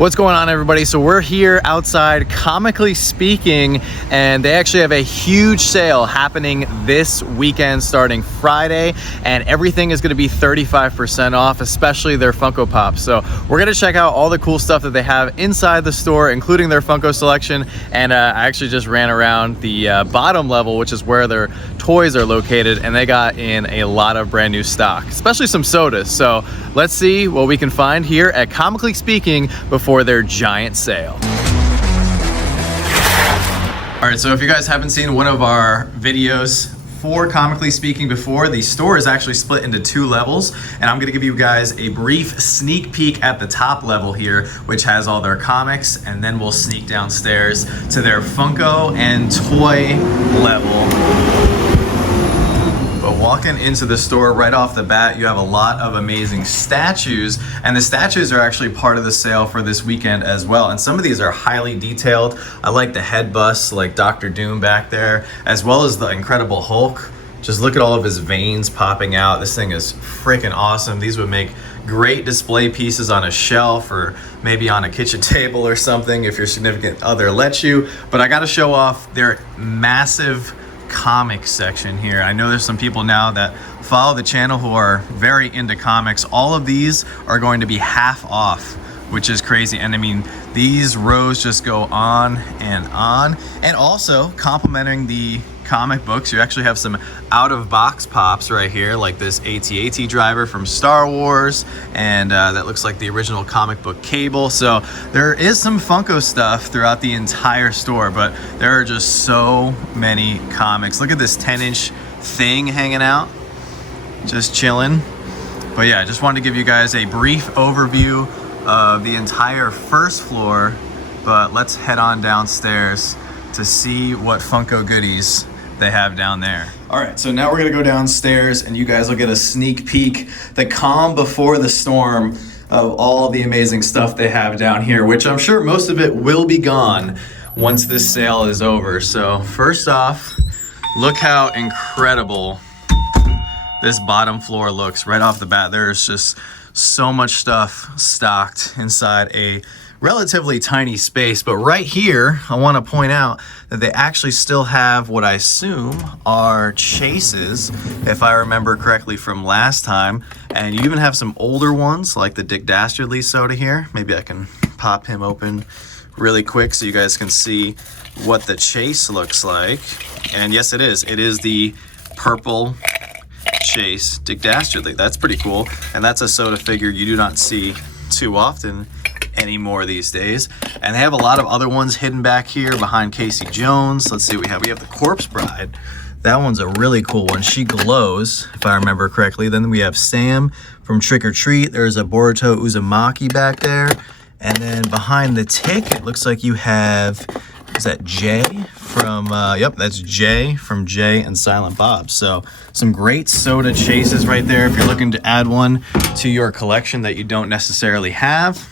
What's going on, everybody? So we're here outside Comically Speaking, and they actually have a huge sale happening this weekend starting Friday, and everything is going to be 35% off, especially their Funko Pops. So we're going to check out all the cool stuff that they have inside the store, including their Funko selection. And I actually just ran around the bottom level, which is where their toys are located, and they got in a lot of brand new stock, especially some sodas. So let's see what we can find here at Comically Speaking before their giant sale. All right, so if you guys haven't seen one of our videos for Comically Speaking before, the store is actually split into two levels, and I'm gonna give you guys a brief sneak peek at the top level here, which has all their comics, and then we'll sneak downstairs to their Funko and toy level. But walking into the store right off the bat, you have a lot of amazing statues, and the statues are actually part of the sale for this weekend as well. And some of these are highly detailed. I like the head busts, like Dr. Doom back there, as well as the Incredible Hulk. Just look at all of his veins popping out. This thing is freaking awesome. These would make great display pieces on a shelf or maybe on a kitchen table or something if your significant other lets you. But I gotta show off their massive comic section here. I know there's some people now that follow the channel who are very into comics. All of these are going to be half off, which is crazy. And I mean, these rows just go on. And also complementing the comic books, you actually have some out-of-box pops right here, like this AT-AT driver from Star Wars, and that looks like the original comic book Cable. So there is some Funko stuff throughout the entire store, but there are just so many comics. Look at this 10-inch thing hanging out, just chilling. But yeah, I just wanted to give you guys a brief overview of the entire first floor, but let's head on downstairs to see what Funko goodies they have down there. All right, so now we're gonna go downstairs and you guys will get a sneak peek, the calm before the storm of all the amazing stuff they have down here, which I'm sure most of it will be gone once this sale is over. So first off, look how incredible this bottom floor looks right off the bat. There's just so much stuff stocked inside a relatively tiny space. But right here, I want to point out that they actually still have what I assume are chases, if I remember correctly from last time. And you even have some older ones like the Dick Dastardly soda here. Maybe I can pop him open really quick so you guys can see what the chase looks like. And yes, it is the purple chase Dick Dastardly. That's pretty cool. And that's a soda figure you do not see too often anymore these days. And they have a lot of other ones hidden back here behind Casey Jones. Let's see what we have. We have the Corpse Bride. That one's a really cool one. She glows, if I remember correctly. Then we have Sam from Trick or Treat. There's a Boruto Uzumaki back there. And then behind the Tick, it looks like you have, is that Jay from, yep, that's Jay from Jay and Silent Bob. So some great soda chases right there if you're looking to add one to your collection that you don't necessarily have.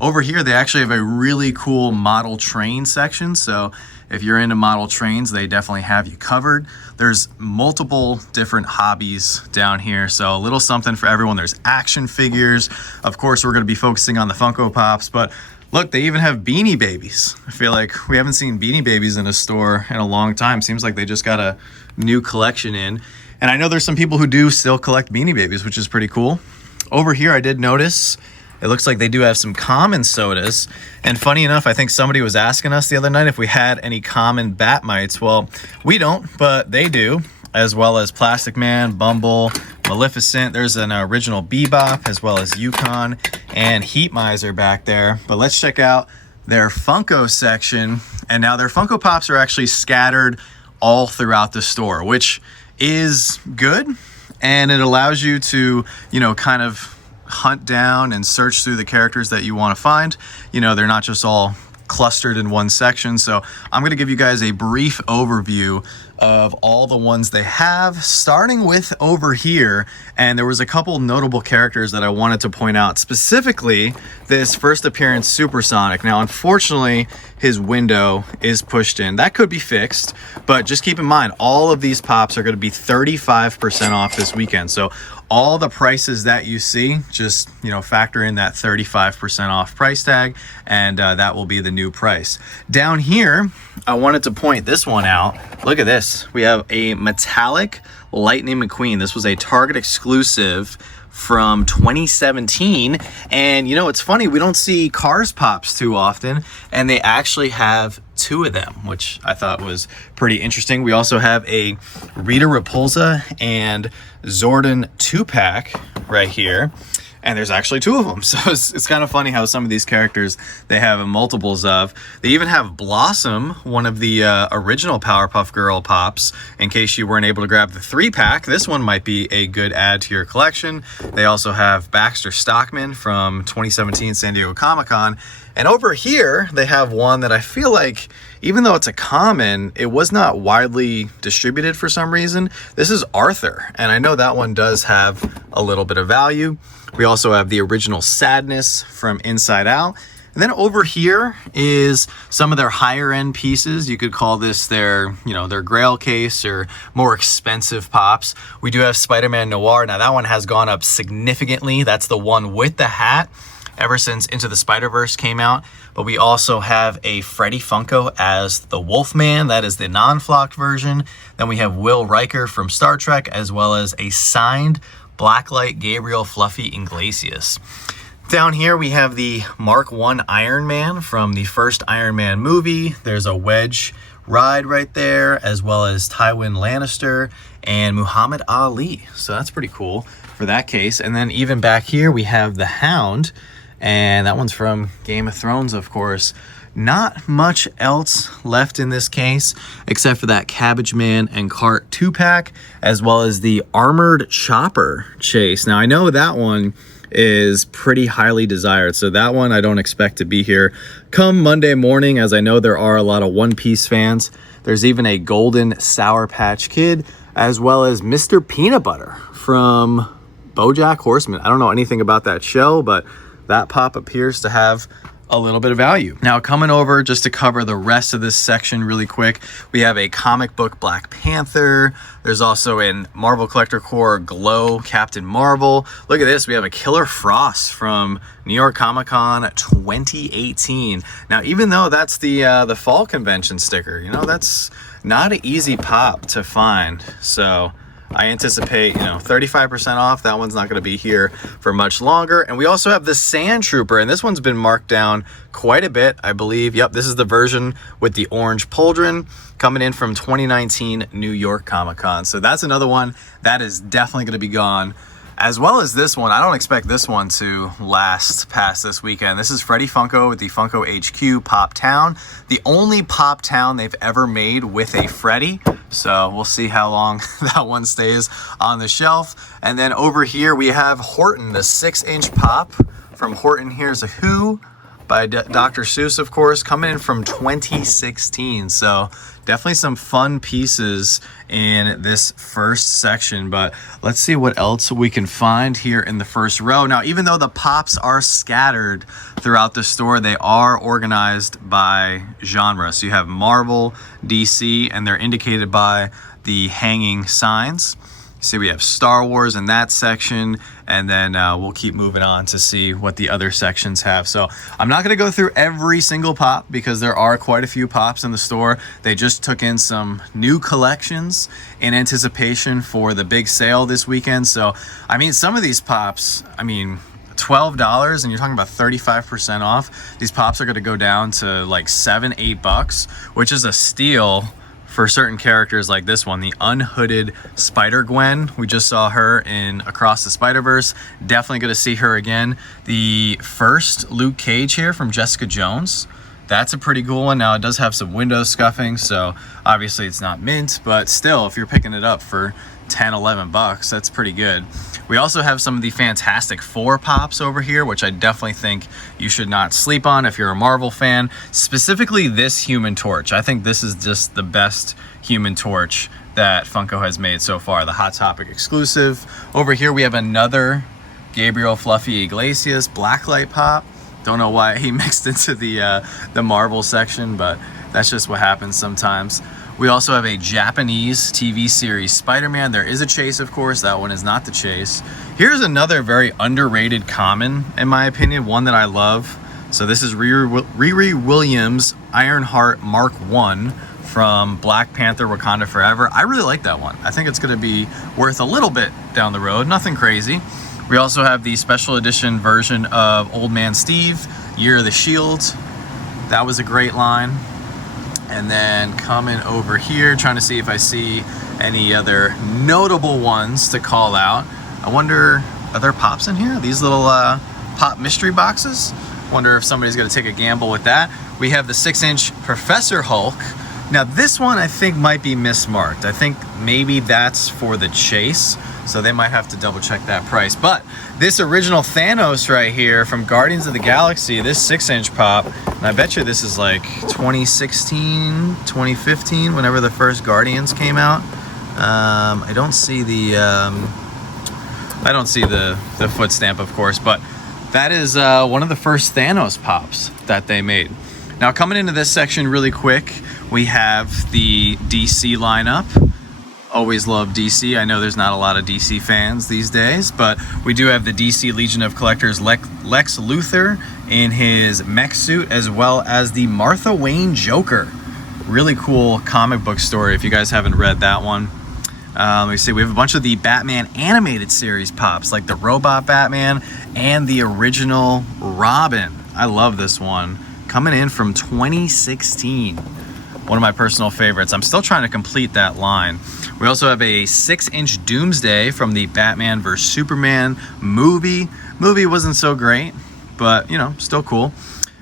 Over here, they actually have a really cool model train section. So if you're into model trains, they definitely have you covered. There's multiple different hobbies down here. So a little something for everyone. There's action figures. Of course, we're gonna be focusing on the Funko Pops, but look, they even have Beanie Babies. I feel like we haven't seen Beanie Babies in a store in a long time. Seems like they just got a new collection in. And I know there's some people who do still collect Beanie Babies, which is pretty cool. Over here, I did notice it looks like they do have some common sodas. And funny enough, I think somebody was asking us the other night if we had any common Batmites. Well, we don't, but they do, as well as Plastic Man, Bumble, Maleficent. There's an original Bebop, as well as Yukon and Heat Miser back there. But let's check out their Funko section. And now their Funko Pops are actually scattered all throughout the store, which is good. And it allows you to, you know, kind of hunt down and search through the characters that you want to find. You know, they're not just all clustered in one section. So I'm going to give you guys a brief overview of all the ones they have, starting with over here. And there was a couple notable characters that I wanted to point out, specifically this first appearance Supersonic. Now, unfortunately, his window is pushed in. That could be fixed, but just keep in mind, all of these pops are going to be 35% off this weekend. So all the prices that you see, just, you know, factor in that 35% off price tag, and that will be the new price. Down here, I wanted to point this one out. Look at this. We have a metallic Lightning McQueen. This was a Target exclusive from 2017, and you know, it's funny, we don't see Cars Pops too often, and they actually have two of them, which I thought was pretty interesting. We also have a Rita Repulsa and Zordon 2-pack right here, and there's actually two of them. So it's kind of funny how some of these characters they have multiples of. They even have Blossom, one of the original Powerpuff Girl Pops, in case you weren't able to grab the 3-pack. This one might be a good add to your collection. They also have Baxter Stockman from 2017 San Diego Comic-Con. And over here, they have one that I feel like, even though it's a common, it was not widely distributed for some reason. This is Arthur, and I know that one does have a little bit of value. We also have the original Sadness from Inside Out. And then over here is some of their higher end pieces. You could call this their, you know, their grail case or more expensive pops. We do have Spider-Man Noir. Now that one has gone up significantly. That's the one with the hat ever since Into the Spider-Verse came out. But we also have a Freddy Funko as the Wolfman. That is the non-flocked version. Then we have Will Riker from Star Trek, as well as a signed Blacklight Gabriel Fluffy Iglesias. Down here we have the Mark I Iron Man from the first Iron Man movie. There's a Wedge ride right there, as well as Tywin Lannister and Muhammad Ali. So that's pretty cool for that case. And then even back here we have the Hound, and that one's from Game of Thrones, of course. Not much else left in this case, except for that Cabbage Man and Cart 2-pack, as well as the Armored Chopper Chase. Now, I know that one is pretty highly desired, so that one I don't expect to be here come Monday morning, as I know there are a lot of One Piece fans. There's even a Golden Sour Patch Kid, as well as Mr. Peanut Butter from BoJack Horseman. I don't know anything about that show, but that pop appears to have a little bit of value. Now, coming over just to cover the rest of this section really quick, we have a comic book Black Panther. There's also a Marvel Collector Core Glow Captain Marvel. Look at this, we have a Killer Frost from New York Comic Con 2018. Now, even though that's the fall convention sticker, you know, that's not an easy pop to find. So I anticipate, you know, 35% off. That one's not going to be here for much longer. And we also have the Sand Trooper, and this one's been marked down quite a bit, I believe. Yep, this is the version with the orange pauldron, coming in from 2019 New York Comic Con. So that's another one that is definitely going to be gone, as well as this one. I don't expect this one to last past this weekend. This is Freddy Funko with the Funko HQ Pop Town, the only Pop Town they've ever made with a Freddy. So we'll see how long that one stays on the shelf. And then over here we have Horton, the 6-inch pop from Horton Hears a Who by Dr. Seuss, of course, coming in from 2016. So definitely some fun pieces in this first section, but let's see what else we can find here in the first row. Now, even though the pops are scattered throughout the store, they are organized by genre. So you have Marvel, DC, and they're indicated by the hanging signs. See, we have Star Wars in that section, and then we'll keep moving on to see what the other sections have. So I'm not going to go through every single pop because there are quite a few pops in the store. They just took in some new collections in anticipation for the big sale this weekend. So, I mean, some of these pops, I mean, $12 and you're talking about 35% off. These pops are going to go down to like $7-8, which is a steal for certain characters like this one, the unhooded Spider-Gwen. We just saw her in Across the Spider-Verse. Definitely going to see her again. The first Luke Cage here from Jessica Jones. That's a pretty cool one. Now it does have some window scuffing, so obviously it's not mint, but still, if you're picking it up for 10, 11 bucks, that's pretty good. We also have some of the Fantastic Four pops over here, which I definitely think you should not sleep on if you're a Marvel fan. Specifically this Human Torch. I think this is just the best Human Torch that Funko has made so far, the Hot Topic exclusive. Over here we have another Gabriel Fluffy Iglesias Blacklight pop. Don't know why he mixed into the Marvel section, but that's just what happens sometimes. We also have a Japanese TV series Spider-Man. There is a chase, of course. That one is not the chase. Here's another very underrated common, in my opinion, one that I love. So this is Riri Williams Ironheart Mark I from Black Panther Wakanda Forever. I really like that one. I think it's going to be worth a little bit down the road. Nothing crazy. We also have the special edition version of Old Man Steve, Year of the Shield. That was a great line. And then coming over here, trying to see if I see any other notable ones to call out. I wonder, are there pops in here? These little pop mystery boxes? Wonder if somebody's gonna take a gamble with that. We have the 6-inch Professor Hulk. Now this one I think might be mismarked. I think maybe that's for the chase, so they might have to double check that price. But this original Thanos right here from Guardians of the Galaxy, this 6-inch pop, and I bet you this is like 2016, 2015, whenever the first Guardians came out. I don't see the foot stamp, of course, but that is one of the first Thanos pops that they made. Now coming into this section really quick, we have the DC lineup. Always love DC. I know there's not a lot of DC fans these days, but we do have the DC Legion of Collectors Lex Luthor in his mech suit, as well as the Martha Wayne Joker. Really cool comic book story if you guys haven't read that one. Let me see, we have a bunch of the Batman animated series pops, like the Robot Batman and the original Robin. I love this one. Coming in from 2016. One of my personal favorites. I'm still trying to complete that line. We also have a 6-inch Doomsday from the Batman vs. Superman movie. Movie wasn't so great, but you know, still cool.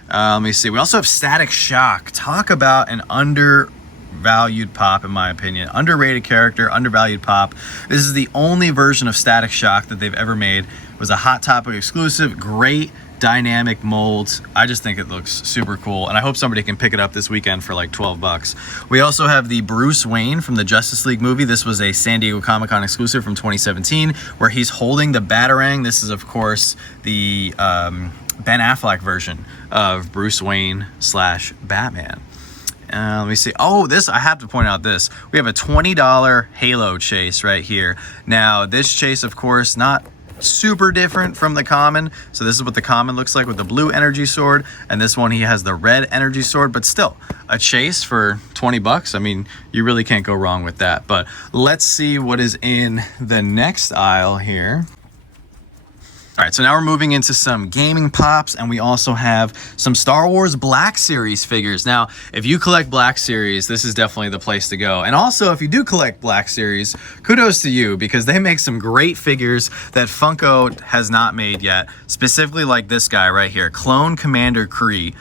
Let me see. We also have Static Shock. Talk about an undervalued pop, in my opinion. Underrated character, undervalued pop. This is the only version of Static Shock that they've ever made. It was a Hot Topic exclusive. Great dynamic molds. I just think it looks super cool, and I hope somebody can pick it up this weekend for like 12 bucks. We also have the Bruce Wayne from the Justice League movie. This was a San Diego Comic-Con exclusive from 2017, where he's holding the Batarang. This is, of course, the Ben Affleck version of Bruce Wayne / Batman. Let me see. Oh, this, I have to point out this. We have a $20 Halo chase right here. Now, this chase, of course, not super different from the common. So this is what the common looks like with the blue energy sword, and this one he has the red energy sword, but still a chase for 20 bucks. I mean, you really can't go wrong with that. But let's see what is in the next aisle here. All right, so now we're moving into some gaming pops, and we also have some Star Wars Black Series figures. Now, if you collect Black Series, this is definitely the place to go. And also, if you do collect Black Series, kudos to you, because they make some great figures that Funko has not made yet, specifically like this guy right here, Clone Commander Gree.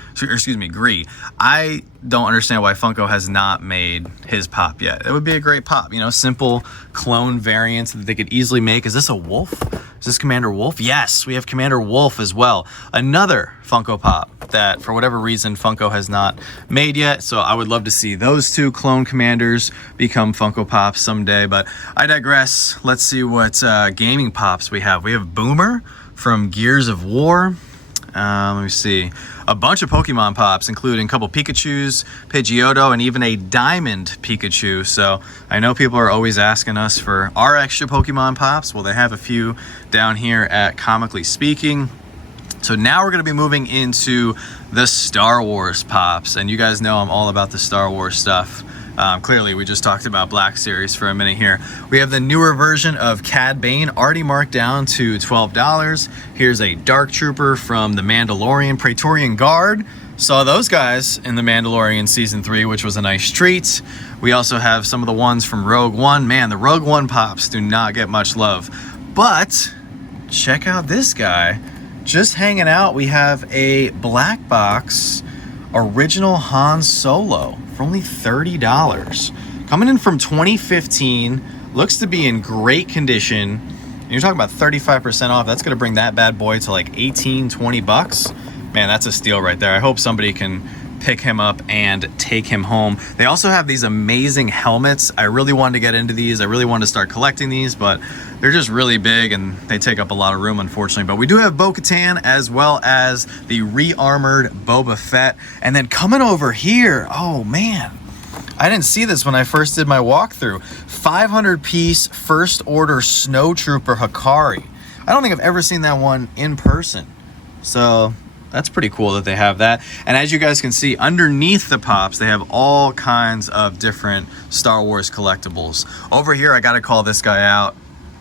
I don't understand why Funko has not made his pop yet. It would be a great pop, you know, simple clone variants that they could easily make. Is this a Wolf? Is this Commander Wolf? Yes, we have Commander Wolf as well. Another Funko Pop that, for whatever reason, Funko has not made yet. So I would love to see those two clone commanders become Funko Pops someday. But I digress. Let's see what gaming pops we have. We have Boomer from Gears of War. Let me see. A bunch of Pokemon pops, including a couple Pikachus, Pidgeotto, and even a Diamond Pikachu. So I know people are always asking us for our extra Pokemon pops. Well, they have a few down here at Comically Speaking. So now we're going to be moving into the Star Wars pops. And you guys know I'm all about the Star Wars stuff. Clearly, we just talked about Black Series for a minute here. We have the newer version of Cad Bane, already marked down to $12. Here's a Dark Trooper from The Mandalorian, Praetorian Guard. Saw those guys in The Mandalorian Season 3, which was a nice treat. We also have some of the ones from Rogue One. Man, the Rogue One pops do not get much love. But check out this guy. Just hanging out, we have a black box original Han Solo for only $30. Coming in from 2015, looks to be in great condition. And you're talking about 35% off. That's gonna bring that bad boy to like 18, 20 bucks. Man, that's a steal right there. I hope somebody can pick him up and take him home. They also have these amazing helmets. I really wanted to get into these. I really wanted to start collecting these, but they're just really big and they take up a lot of room, unfortunately. But we do have Bo-Katan as well as the re-armored Boba Fett. And then coming over here, oh man, I didn't see this when I first did my walkthrough. 500 piece first order Snow Trooper Hikari. I don't think I've ever seen that one in person. So that's pretty cool that they have that. And as you guys can see, underneath the pops, they have all kinds of different Star Wars collectibles. Over here, I gotta call this guy out.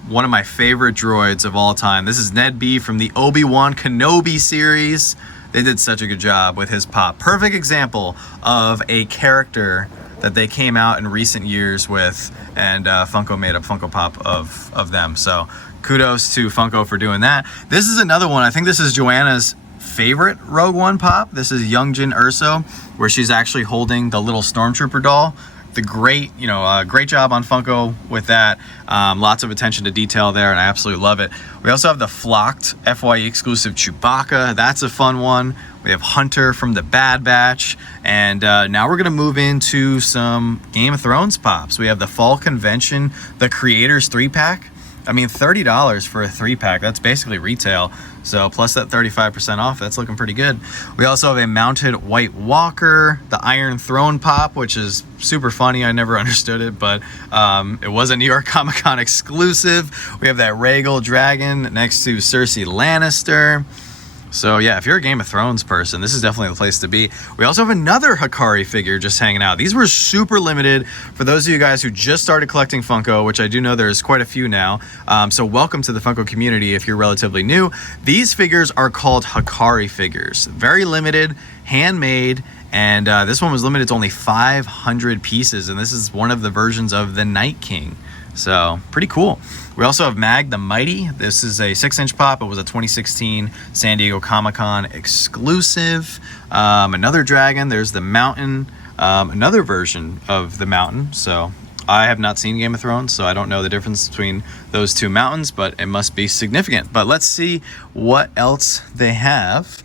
One of my favorite droids of all time. This is Ned B from the Obi-Wan Kenobi series. They did such a good job with his pop. Perfect example of a character that they came out in recent years with, and Funko made a Funko Pop of them. So kudos to Funko for doing that. This is another one. I think this is Joanna's favorite Rogue One pop. This is Young Jyn Erso, where she's actually holding the little Stormtrooper doll. The great job on Funko with that. Lots of attention to detail there, and I absolutely love it. We also have the flocked FYE exclusive Chewbacca. That's a fun one. We have Hunter from the Bad Batch, and now we're gonna move into some Game of Thrones pops. We have the Fall Convention, the Creators 3-pack. I mean, $30 for a 3-pack, that's basically retail. So plus that 35% off, that's looking pretty good. We also have a mounted White Walker, the Iron Throne pop, which is super funny. I never understood it, but it was a New York Comic Con exclusive. We have that Rhaegal dragon next to Cersei Lannister. So yeah, if you're a Game of Thrones person, this is definitely the place to be. We also have another Hikari figure just hanging out. These were super limited for those of you guys who just started collecting Funko, which I do know there's quite a few now. So welcome to the Funko community if you're relatively new. These figures are called Hikari figures. Very limited, handmade, and this one was limited to only 500 pieces, and this is one of the versions of the Night King. So pretty cool. We also have Mag the Mighty. This is a 6-inch pop. It was a 2016 San Diego Comic-Con exclusive. Another dragon. There's the Mountain. Another version of the Mountain. So I have not seen Game of Thrones, so I don't know the difference between those two mountains, but it must be significant. But let's see what else they have.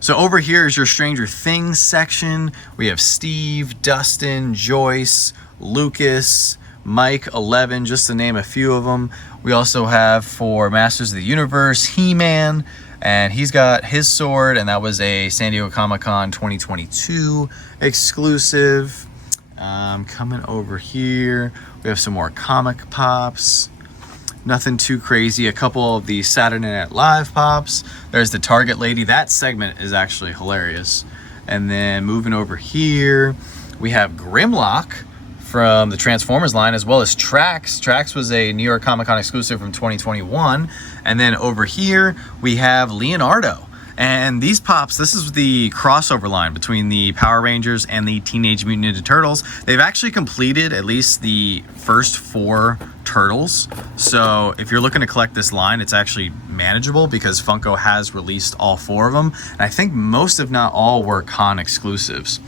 So over here is your Stranger Things section. We have Steve, Dustin, Joyce, Lucas, Mike 11, just to name a few of them. We also have for Masters of the Universe, He-Man, and he's got his sword, and that was a San Diego Comic-Con 2022 exclusive. Coming over here, we have some more comic pops. Nothing too crazy. A couple of the Saturday Night Live pops. There's the Target lady. That segment is actually hilarious. And then moving over here, we have Grimlock from the Transformers line, as well as Trax. Trax was a New York Comic Con exclusive from 2021. And then over here, we have Leonardo. And these pops, this is the crossover line between the Power Rangers and the Teenage Mutant Ninja Turtles. They've actually completed at least the first 4 Turtles. So if you're looking to collect this line, it's actually manageable because Funko has released all 4 of them. And I think most, if not all, were con exclusives.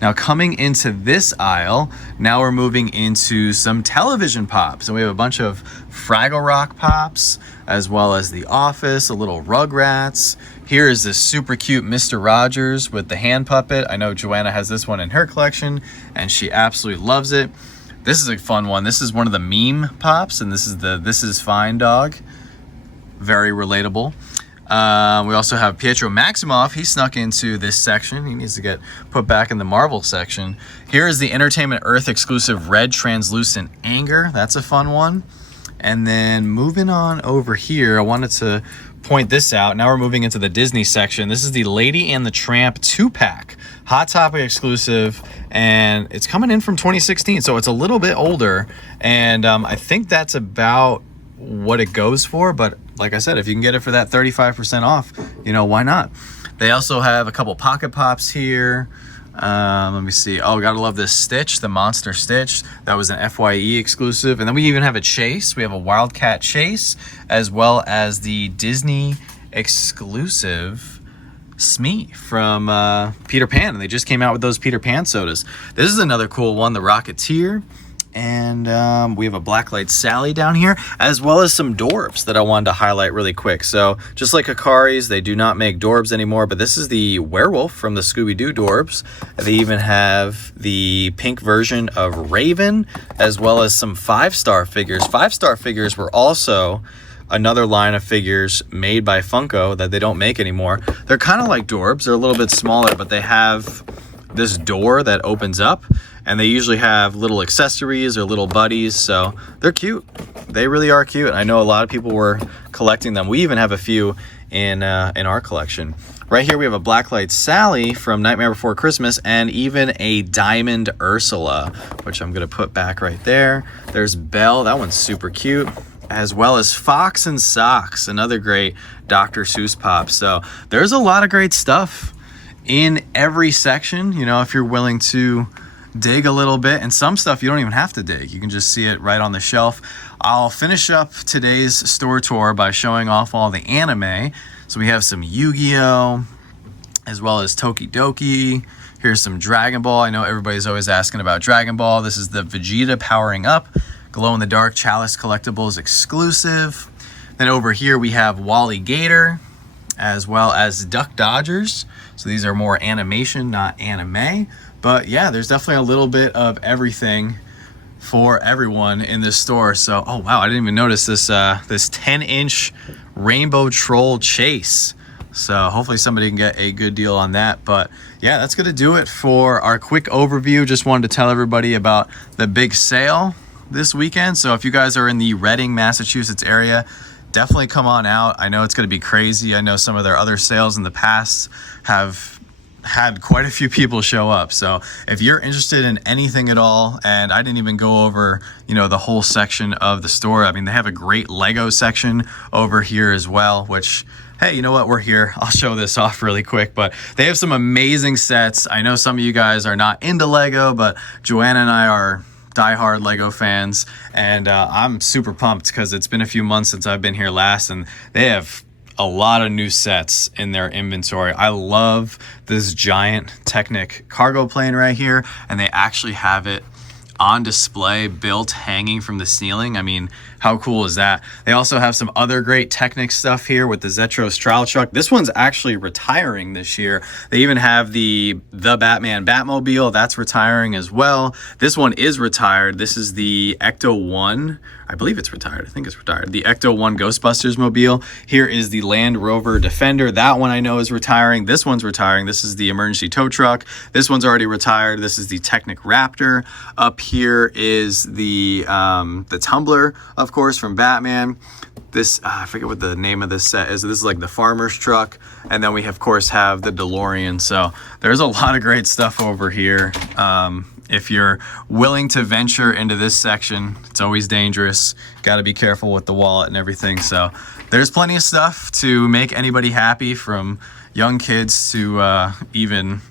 Now coming into this aisle, now we're moving into some television pops. And we have a bunch of Fraggle Rock pops, as well as The Office, a little Rugrats. Here is this super cute Mr. Rogers with the hand puppet. I know Joanna has this one in her collection, and she absolutely loves it. This is a fun one. This is one of the meme pops, and this is the This Is Fine dog. Very relatable. We also have Pietro Maximoff. He snuck into this section. He needs to get put back in the Marvel section. Here is the Entertainment Earth exclusive Red Translucent Anger. That's a fun one. And then moving on over here, I wanted to point this out. Now we're moving into the Disney section. This is the Lady and the Tramp 2-pack. Hot Topic exclusive, and it's coming in from 2016, so it's a little bit older. And I think that's about what it goes for, but like I said, if you can get it for that 35% off, you know, why not? They also have a couple Pocket Pops here. Let me see. Oh, gotta love this Stitch, the Monster Stitch. That was an FYE exclusive. And then we even have a Chase. We have a Wildcat Chase, as well as the Disney exclusive Smee from Peter Pan, and they just came out with those Peter Pan sodas. This is another cool one, the Rocketeer. And we have a Blacklight Sally down here, as well as some Dorbs that I wanted to highlight really quick. So just like Hikari's, they do not make Dorbs anymore, but this is the werewolf from the Scooby-Doo Dorbs. They even have the pink version of Raven, as well as some 5-star figures. 5-star figures were also another line of figures made by Funko that they don't make anymore. They're kind of like Dorbs. They're a little bit smaller, but they have this door that opens up, and they usually have little accessories or little buddies, so they're cute. They really are cute. I know a lot of people were collecting them. We even have a few in our collection. Right here we have a Blacklight Sally from Nightmare Before Christmas, and even a Diamond Ursula, which I'm gonna put back right there. There's Belle, that one's super cute, as well as Fox and Socks, another great Dr. Seuss pop. So there's a lot of great stuff in every section, you know, if you're willing to dig a little bit. And some stuff you don't even have to dig, you can just see it right on the shelf. I'll finish up today's store tour by showing off all the anime. So we have some Yu-Gi-Oh, as well as Tokidoki. Here's some Dragon Ball. I know everybody's always asking about Dragon Ball. This is the Vegeta Powering Up glow-in-the-dark Chalice Collectibles exclusive. Then over here we have Wally Gator, as well as Duck Dodgers. So these are more animation, not anime. But yeah, there's definitely a little bit of everything for everyone in this store. So, oh wow, I didn't even notice this this 10-inch Rainbow Troll Chase. So hopefully somebody can get a good deal on that. But yeah, that's gonna do it for our quick overview. Just wanted to tell everybody about the big sale this weekend. So if you guys are in the Reading, Massachusetts area, definitely come on out. I know it's going to be crazy. I know some of their other sales in the past have had quite a few people show up. So if you're interested in anything at all, and I didn't even go over, you know, the whole section of the store. I mean, they have a great Lego section over here as well, which, hey, you know what? We're here. I'll show this off really quick, but they have some amazing sets. I know some of you guys are not into Lego, but Joanna and I are diehard Lego fans, and I'm super pumped because it's been a few months since I've been here last, and they have a lot of new sets in their inventory. I love this giant Technic cargo plane right here, and they actually have it on display, built, hanging from the ceiling. I mean, how cool is that? They also have some other great Technic stuff here with the Zetros trial truck. This one's actually retiring this year. They even have the Batman Batmobile. That's retiring as well. This one is retired. This is the Ecto 1. I believe it's retired. I think it's retired. The Ecto 1 Ghostbusters mobile. Here is the Land Rover Defender. That one I know is retiring. This one's retiring. This is the emergency tow truck. This one's already retired. This is the Technic Raptor. Up here is the Tumbler, of course, from Batman. This, I forget what the name of this set is. This is like the farmer's truck. And then we, of course, have the DeLorean. So there's a lot of great stuff over here. If you're willing to venture into this section, it's always dangerous. Got to be careful with the wallet and everything. So there's plenty of stuff to make anybody happy, from young kids to even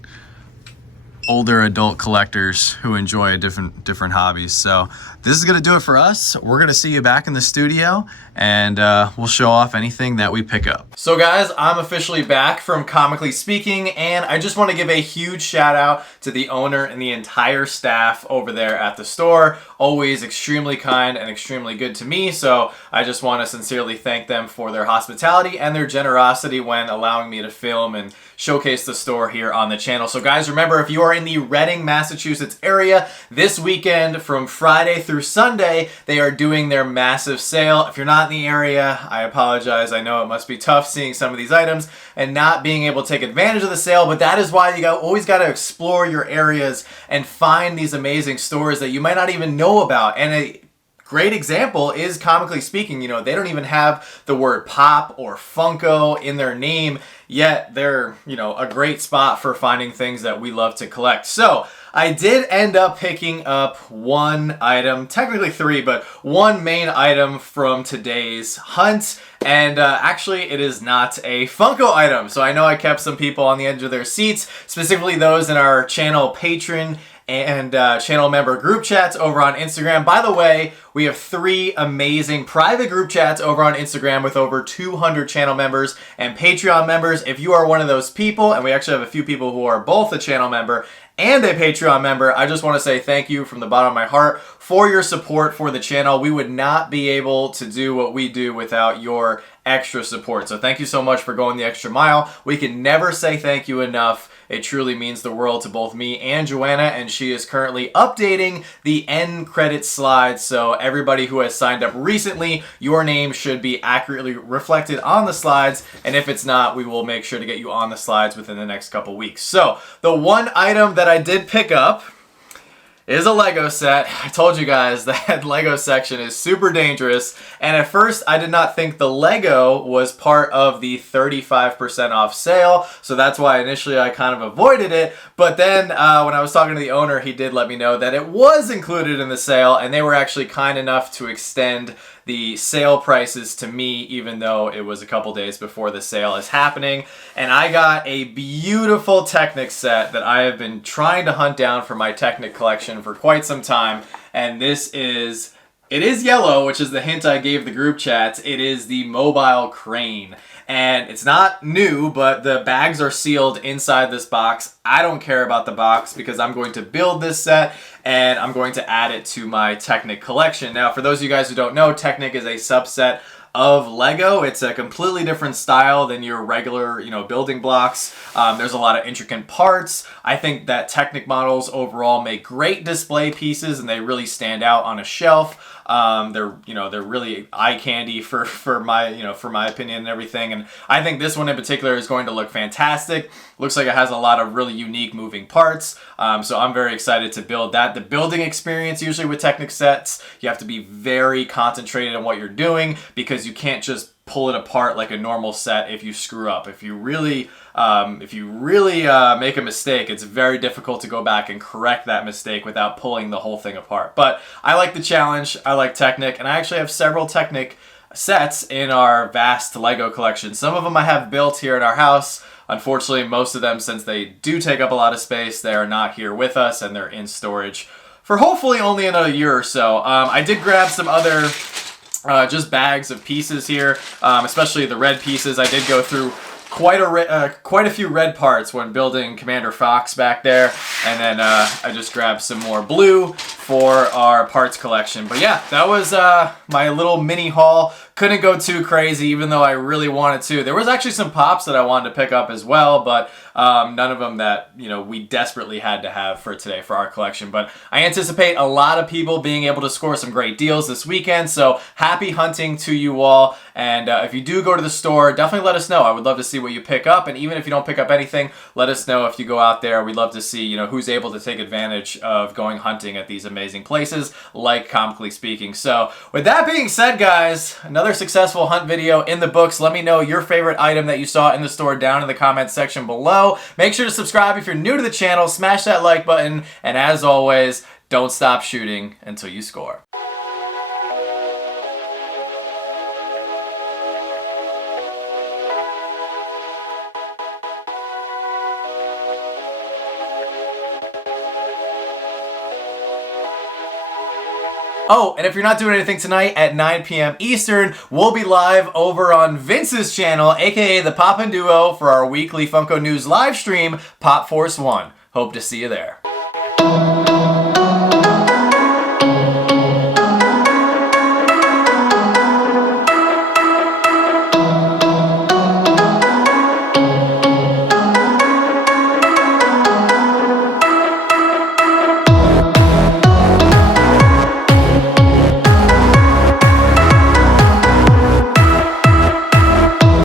older adult collectors who enjoy different hobbies. So this is gonna do it for us. We're gonna see you back in the studio, and we'll show off anything that we pick up. So guys, I'm officially back from Comically Speaking, and I just want to give a huge shout out to the owner and the entire staff over there at the store. Always extremely kind and extremely good to me, so I just want to sincerely thank them for their hospitality and their generosity when allowing me to film and showcase the store here on the channel. So guys, remember, if you are in the Reading, Massachusetts area this weekend from Friday through Sunday, they are doing their massive sale. If you're not in the area, I apologize. I know it must be tough seeing some of these items and not being able to take advantage of the sale, but that is why you always got to explore your areas and find these amazing stores that you might not even know about. And a great example is Comically Speaking. You know, they don't even have the word pop or Funko in their name, yet they're, you know, a great spot for finding things that we love to collect. So I did end up picking up one item, technically three, but one main item from today's hunt. And actually, it is not a Funko item. So I know I kept some people on the edge of their seats, specifically those in our channel patron and channel member group chats over on Instagram. By the way, we have 3 amazing private group chats over on Instagram with over 200 channel members and Patreon members. If you are one of those people, and we actually have a few people who are both a channel member and a Patreon member, I just want to say thank you from the bottom of my heart for your support for the channel. We would not be able to do what we do without your extra support. So thank you so much for going the extra mile. We can never say thank you enough. It truly means the world to both me and Joanna, and she is currently updating the end credit slides. So everybody who has signed up recently, your name should be accurately reflected on the slides. And if it's not, we will make sure to get you on the slides within the next couple weeks. So the one item that I did pick up is a Lego set. I told you guys that Lego section is super dangerous, and at first I did not think the Lego was part of the 35% off sale, so that's why initially I kind of avoided it. But then when I was talking to the owner, he did let me know that it was included in the sale, and they were actually kind enough to extend the sale prices to me, even though it was a couple days before the sale is happening. And I got a beautiful Technic set that I have been trying to hunt down for my Technic collection for quite some time. And it is yellow, which is the hint I gave the group chats. It is the mobile crane. And it's not new, but the bags are sealed inside this box. I don't care about the box because I'm going to build this set and I'm going to add it to my Technic collection. Now, for those of you guys who don't know, Technic is a subset of Lego. It's a completely different style than your regular, building blocks. There's a lot of intricate parts. I think that Technic models overall make great display pieces and they really stand out on a shelf. They're really eye candy for my opinion and everything. And I think this one in particular is going to look fantastic. Looks like it has a lot of really unique moving parts. So I'm very excited to build that. The building experience usually with Technic sets, you have to be very concentrated on what you're doing because you can't just pull it apart like a normal set if you screw up. If you really make a mistake, it's very difficult to go back and correct that mistake without pulling the whole thing apart. But I like the challenge, I like Technic, and I actually have several Technic sets in our vast Lego collection. Some of them I have built here at our house. Unfortunately, most of them, since they do take up a lot of space, they are not here with us and they're in storage for hopefully only another year or so. I did grab some other just bags of pieces here, especially the red pieces. I did go through quite a few red parts when building Commander Fox back there, and then I just grabbed some more blue for our parts collection. But yeah, that was my little mini haul. Couldn't go too crazy, even though I really wanted to. There was actually some pops that I wanted to pick up as well, but none of them that we desperately had to have for today for our collection. But I anticipate a lot of people being able to score some great deals this weekend, so happy hunting to you all. And if you do go to the store, definitely let us know. I would love to see what you pick up, and even if you don't pick up anything, let us know if you go out there. We'd love to see who's able to take advantage of going hunting at these amazing places like Comically Speaking. So with that being said, guys, another successful hunt video in the books. Let me know your favorite item that you saw in the store down in the comments section below. Make sure to subscribe if you're new to the channel, smash that like button, and as always, don't stop shooting until you score. Oh, and if you're not doing anything tonight at 9 p.m. Eastern, we'll be live over on Vince's channel, aka the Poppin' Duo, for our weekly Funko News live stream, Pop Fource One. Hope to see you there.